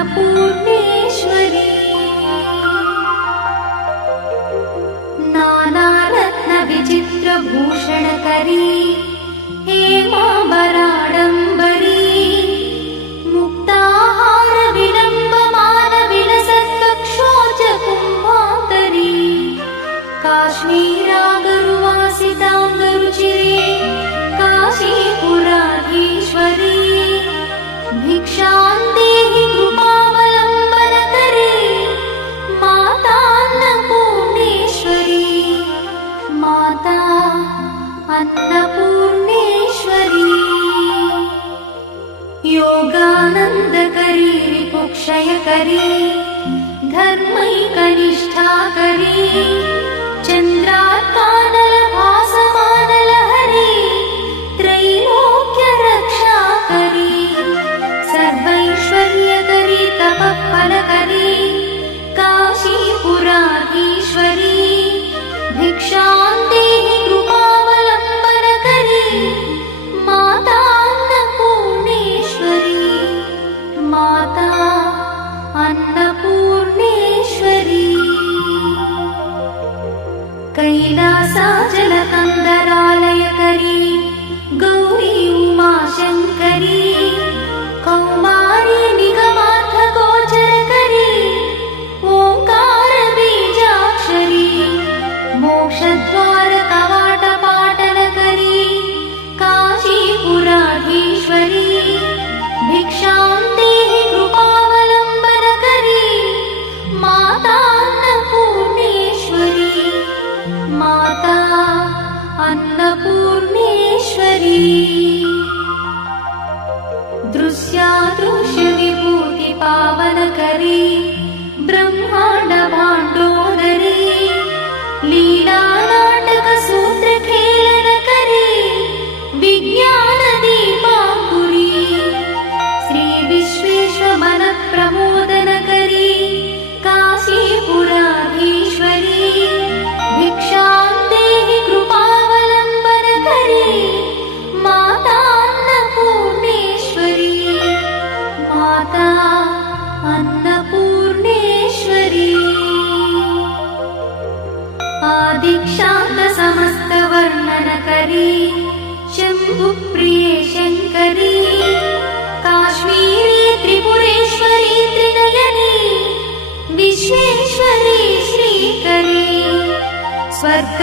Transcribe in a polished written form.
अन्नपूर्णेश्वरी नानारत्नविचित्रभूषणकरी हेमाम्बराडम्बरी मुक्ताहारविलम्बमानविलसत्कक्षोजकुम्भान्तरी काश्मीरागरुवासिताङ्गरुचिरे काशीपुराधीश्वरी भिक्षां देहि कृपावलम्बनकरी मातान्नपूर्णेश्वरी माता अन्नपूर्णेश्वरी योगानन्दकरी रिपुक्षयकरी धर्मैकनिष्ठाकरी चन्द्रार्कानलभासमानलहरी त्रैलोक्यरक्षाकरी सर्वैश्वर्यकरी तपःफलकरी काशीपुराधीश्वरी भिक्षां देहि कृपावलम्बनकरी माता अन्नपूर्णेश्वरी माता अन्नपूर्णेश्वरी कैलासाचलकन्दरालयकरी गौरी उमाशङ्करी कौमारी निगमार्थगोचरकरी ओङ्कारबीजाक्षरी मोक्षद्वारकवाटपाटनकरी काशीपुराधीश्वरी भिक्षां देहि कृपावलम्बनकरी माता अन्नपूर्णेश्वरी माता अन्नपूर्णेश्वरी दृश्यादृश्यविभूतिपावनकरी ब्रह्माण्डभाण्डोदरी लीलानाटकसूत्रखेलनकरी विज्ञानदीपाङ्कुरी श्रीविश्वेश्वरमनप्रमोदनकरी काशीपुराधीश्वरी भिक्षां देहि कृपावलम्बनकरी माता अन्नपूर्णेश्वरी माता अन्नपूर्णेश्वरी आदिक्षान्तसमस्तवर्णनकरी शम्भुप्रिये शङ्करी काश्मीरी त्रिपुरेश्वरी त्रिनयनी विश्वेश्वरी श्रीकरी स्वर्ग